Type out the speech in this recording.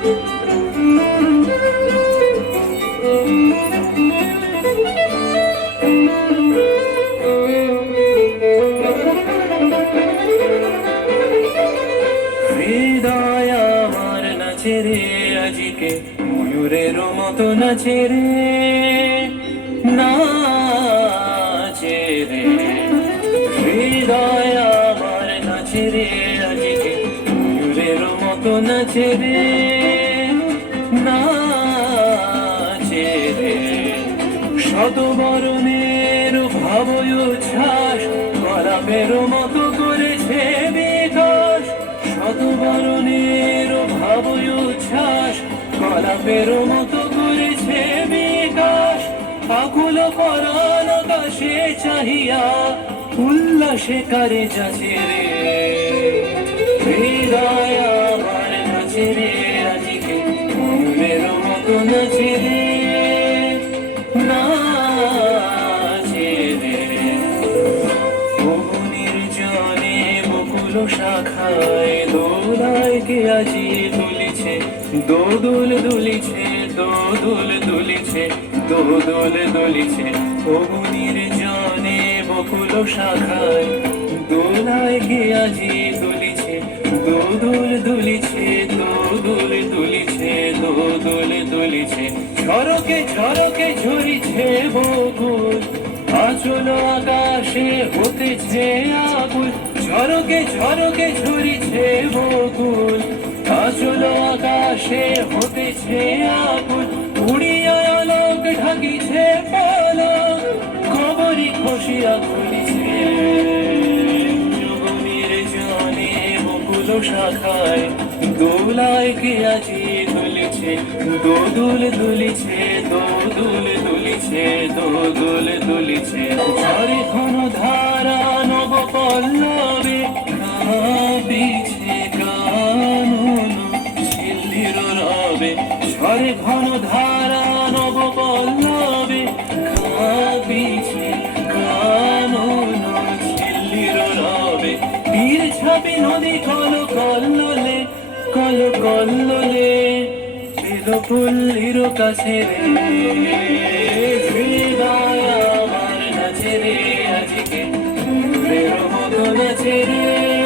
হৃদয় আমার নাচে রে আজকে ময়ূরের মতো নাচে রে, নাচে রে। হৃদয় আমার নাচে রে আজকে ময়ূরের মতো নাচে রে, নাচে রে। শত বরণের ভাবয় উচ্ছ্বাস কলাপের মতো করেছে বিকাশ। শত বরণের ভাবয় উচ্ছ্বাস কলাপের মতো করেছে বিকাশ। আকুল পরাণ আকাশে চাহিয়া উল্লাসে কারে যাচ্ছে রে। হৃদয় আমার নাচে রে আজকে ময়ূরের মতো নাচে রে, নাচে রে। নির্জনে বকুল শাখায় দোলায় কে আজি দুলিছে, দোদুল দুলিছে, দোদুল দুলিছে, দোদুল দুলিছে। বহু নির্জনে বকুল শাখায় দোলায় কে আজি দুলিছে, দোদুল দুলিছে, দোদুল দুলিছে, দোদুল দুলিছে। ঝরকে ঝরকে ঝরিছে বকুল, আচল আকাশে হতেছে আকুল। ঝরকে ঝরকে ঝরিছে বকুল, আচল আকাশে হতেছে আকুল। উড়িয়া আলোক ঢাকিছে পালক, খবরি খসিয়া খুলিছে। যুগমীর জনে বকুল শাখায় দোলায় কে আজি দুলিছে, দোদুল দুলিছে, দোদুল দুলিছে, দোদুল দুলিছে। ঝরে ঘন ধারা নব পল্লবে কাঁপিছে কানন ঝিল্লির রবে। ঝরে ঘন ধারা নব পল্লবে কাঁপিছে কানন ঝিল্লির রবে। তীর ছাপি নদী কল কল্লোলে, কল কল্লোলে এলো পল্লীর কাছে রে। হৃদয় আমার নাচে রে আজকে ময়ূরের মতো নাচে রে।